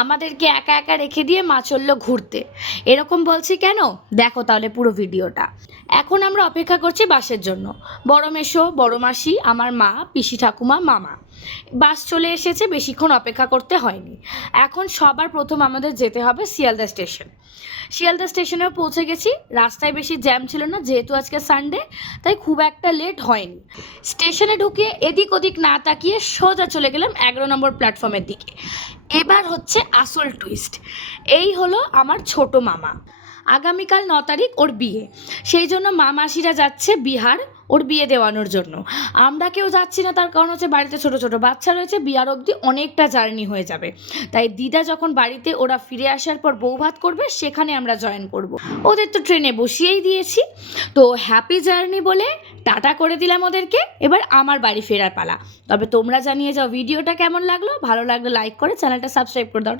আমাদেরকে একা একা রেখে দিয়ে মা চললো ঘুরতে। এরকম বলছি কেন, দেখো তাহলে পুরো ভিডিওটা। এখন আমরা অপেক্ষা করছি বাসের জন্য। বড় মেসো, বড় মাসি, আমার মা, পিসি ঠাকুমা, মামা। বাস চলে এসেছে, বেশিক্ষণ অপেক্ষা করতে হয়নি। এখন সবার প্রথম আমাদের যেতে হবে শিয়ালদা স্টেশন। শিয়ালদা স্টেশনেও পৌঁছে গেছি। রাস্তায় বেশি জ্যাম ছিল না, যেহেতু আজকে সানডে, তাই খুব একটা লেট হয়নি। স্টেশনে ঢুকে এদিক ওদিক না তাকিয়ে সোজা চলে গেলাম 11 নম্বর প্ল্যাটফর্মের দিকে। এবার হচ্ছে আসল টুইস্ট। এই হলো আমার ছোট মামা। আগামীকাল 9 তারিখ ওর বিয়ে। সেই জন্য মামাসিরা যাচ্ছে বিহার ওর বিয়ে দেওয়ানোর জন্য। আমরা কেউ যাচ্ছি না, তার কারণ হচ্ছে বাড়িতে ছোট ছোট বাচ্চা রয়েছে, বিয়ার অবধি অনেকটা জার্নি হয়ে যাবে। তাই দিদা যখন বাড়িতে ওরা ফিরে আসার পর বৌভাত করবে, সেখানে আমরা জয়েন করব। ওদের তো ট্রেনে বসিয়েই দিয়েছি। তো হ্যাপি জার্নি বলে টাটা করে দিলাম ওদেরকে। এবার আমার বাড়ি ফেরার পালা। তবে তোমরা জানিয়ে যাও ভিডিওটা কেমন লাগলো। ভালো লাগলে লাইক করে চ্যানেলটা সাবস্ক্রাইব করে দাও।